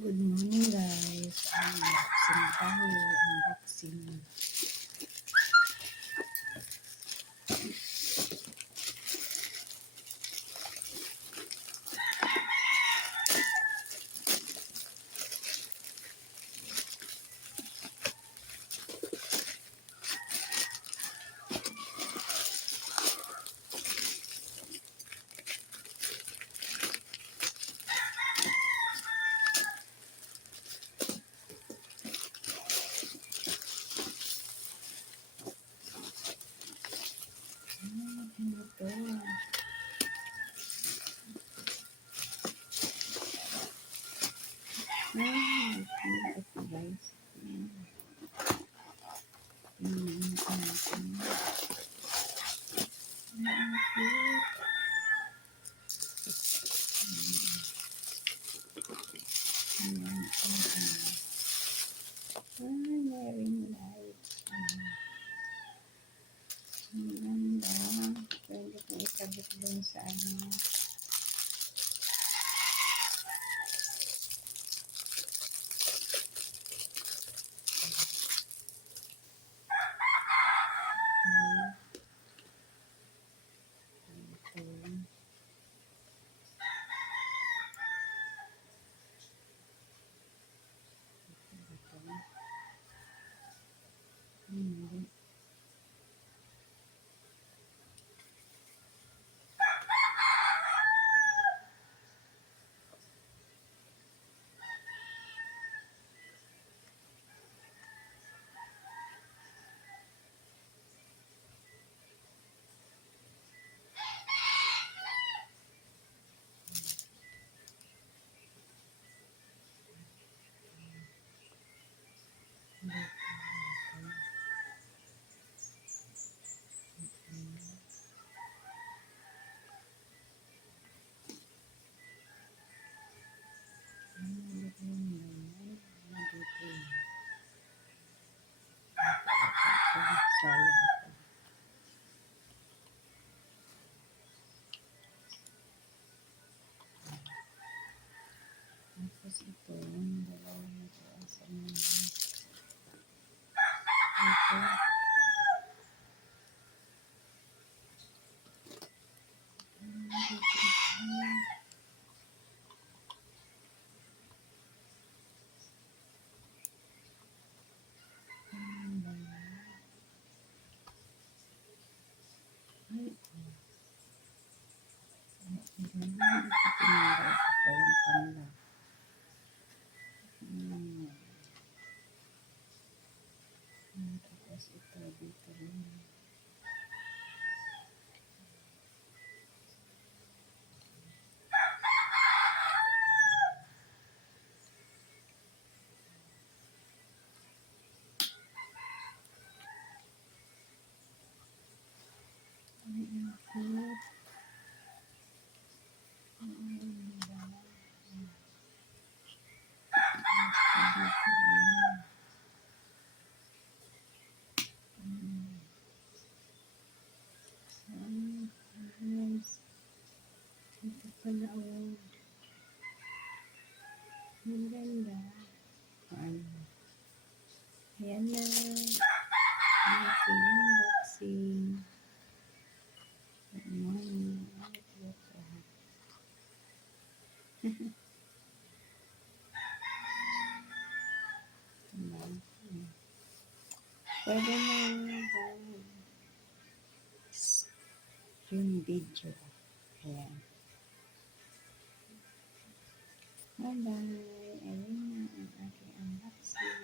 Good morning guys. Unboxing tayo. Unboxing. Ano to? Ito guys. Meron light. Ang ganda. Pwede ko ikabit dun sa ano. Tapos ito, dalawa na ito. Asa na ito. Tapos ito dito rin. Ito pala oh. Ang ganda. Ayan na. Ating unboxing. Pwede na yung video. Ayan. Bye-bye. Ayan na ang aking unboxing.